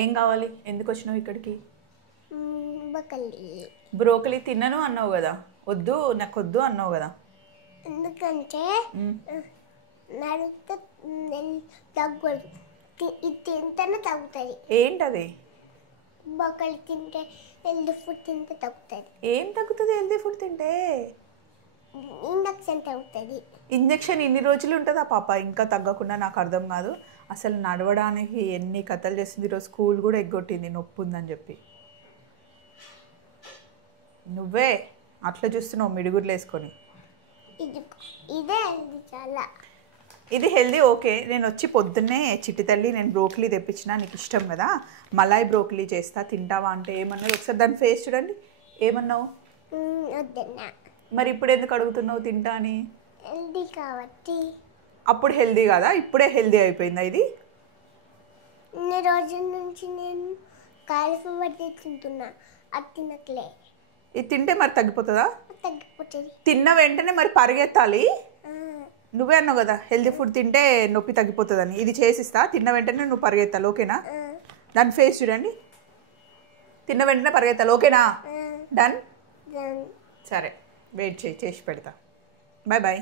ఏం కావాలి? ఎందుకు వచ్చినావు ఇక్కడికి? బ్రోకలీ తిన్నను అన్నావు కదా, వద్దు నాకు వద్దు అన్నావు కదా. ఎందుకంటే నడితే తగ్గదు, ఇది తింటేనే తగ్గుతుంది. ఏంటది? బ్రోకలీ తింటే, హెల్దీ ఫుడ్ తింటే తగ్గుతుంది. ఏం తగ్గుతుంది హెల్దీ ఫుడ్ తింటే? ఇంజక్షన్ తగ్గుతుంది. ఇంజక్షన్ ఇన్ని రోజులు ఉంటుందా పాప ఇంకా తగ్గకుండా? నాకు అర్థం కాదు. అసలు నడవడానికి ఎన్ని కథలు చేసింది. ఈరోజు స్కూల్ కూడా ఎగ్గొట్టింది నొప్పి ఉందని చెప్పి. నువ్వే అట్లా చూస్తున్నావు మిడుగుర్లు వేసుకొని. ఇదే హెల్దీ, చాలా ఇది హెల్దీ. ఓకే, నేను వచ్చి పొద్దున్నే చిట్టి తల్లి నేను బ్రోకలీ తెప్పించిన, నీకు ఇష్టం కదా మలాయ్ బ్రోకలీ చేస్తా తింటావా అంటే ఏమన్నావు? ఒకసారి దాని ఫేస్ చూడండి. ఏమన్నావు? మరి ఇప్పుడు ఎందుకు అడుగుతున్నావు తింటా అని? హెల్దీ కాబట్టి. అప్పుడు హెల్దీ కదా, ఇప్పుడే హెల్దీ అయిపోయిందా ఇది? ఇన్ని రోజుల నుంచి నేను కాలిఫ్లవర్ తింటున్నా, అది తినట్లే. ఇది తింటే మరి తగ్గిపోతుందా? తగ్గిపోతుంది. తిన్న వెంటనే మరి పరిగెత్తాలి. నువ్వే అన్నావు కదా హెల్దీ ఫుడ్ తింటే నొప్పి తగ్గిపోతుందని. ఇది చేసిస్తా, తిన్న వెంటనే నువ్వు పరిగెత్తాలి, ఓకేనా? దాని ఫేస్ చూడండి, తిన్న వెంటనే పరిగెత్తాలి, ఓకేనా? డన్. సరే వెయిట్ చేసి పెడతా. Bye bye.